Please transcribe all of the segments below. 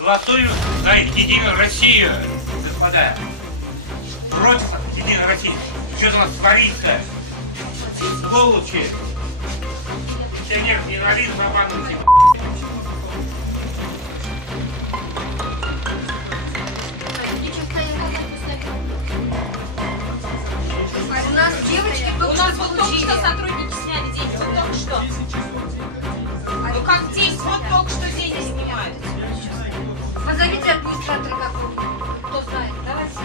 Голосуем за Единую Россию, господа. Против Единой России. Что за вас творится? Сволочи. Пенсионеров не инвалидов обманываете. У нас девочки только что только что сотрудники сняли деньги. Вот только что. Ну как здесь, вот только что деньги снимают. Позовите администратора какого-нибудь. Кто знает? Давайте.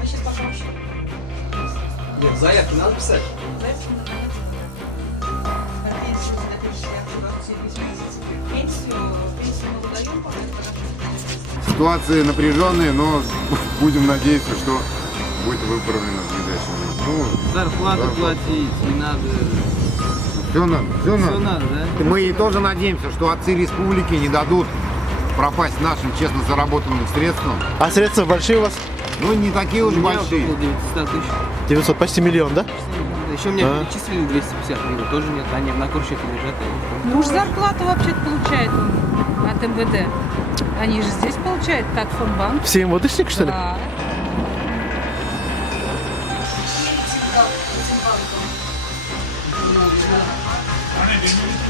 Мы сейчас попробуем. Нет, заявки надо писать. Ситуация напряженная, но будем надеяться, что будет выправлено в ближайшее время. Ну, Зарплату платить, не надо. все надо, все Все надо. надо, да? Мы тоже надеемся, что отцы республики не дадут пропасть нашим честно заработанным средствам. А средства большие у вас? Ну, не такие уж У меня большие. около 900 тысяч. 900, почти миллион, да? Еще мне перечислили 250 гривен, тоже нет, они на курсчете лежат. Муж зарплату вообще-то получает от МВД. Они же здесь получают, так фонбанк. Все МВДшники, что ли? Да. Центробанком.